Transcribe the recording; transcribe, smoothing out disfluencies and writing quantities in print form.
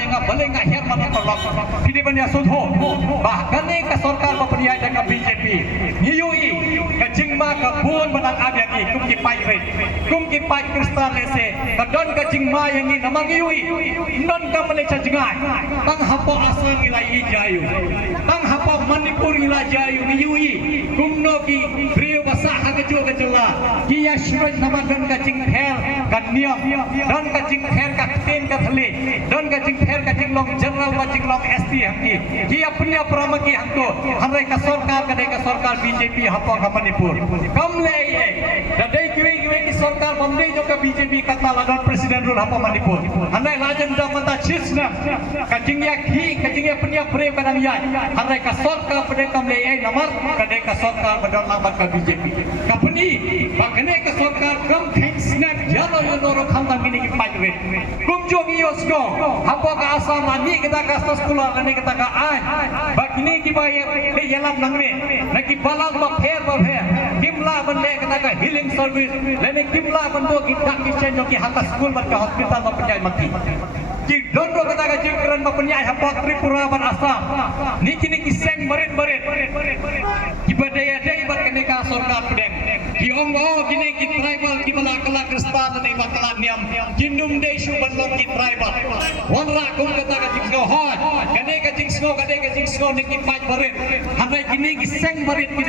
yang boleh nggak herman tolong ini banyak sudho bahkan ni ke sarkar berpeniai dengan BJP nyui ke jingma ke bun menang abiaki kum ki pai kristal lese ke don ke jingma yang ni namang nyui non ka Malaysia jengai tang hapo asal nilai jayu tang hapo Manipur nilai jayu nyui kum no ki brio basah ke jo ke jela ki ya shroy nama don ka jing her kan niam don ka jing her ka ten ka thale don ka jing her ka jing long general ka jing long ST hangki ki apnya pramaki hangko hamrai ka sarkar BJP hapo ka Manipur kam le ye dadai kiwe ki sarkar bamde jo ka BJP kata ladon presiden rul hapo Manipur hanai rajan da mata chisna ka jing ya ki ka jing ya pnya prem ka nang ya hanai ka sarkar pade kam le ye namar ka de ka sarkar badon lambat ka BJP ka pni bakne ka sarkar kam thanks na jalo yo noro khantang gini ki pajwe kum jo gi yosgo hapo ka asam ani kita ka sekolah ani kita ka ai bakni ki baye le yalam nangme naki balang ba pher kimla bande kita ka healing service lene kimla bando ki dak ki chenjo ki hata school bar ka hospital ba penjai maki ki dondo kita ka jikran ba penjai hapo Tripura ban Assam niki seng barit ki badaya dai bar kene ka sarkar pedeng ki ongo kini ki tribal ki bala kala kristal ne bakala niam jindum dei shu bandong ki tribal wanra kum kata ka jinggo hoy kane ka jinggo niki paj barit hanai kini ki seng barit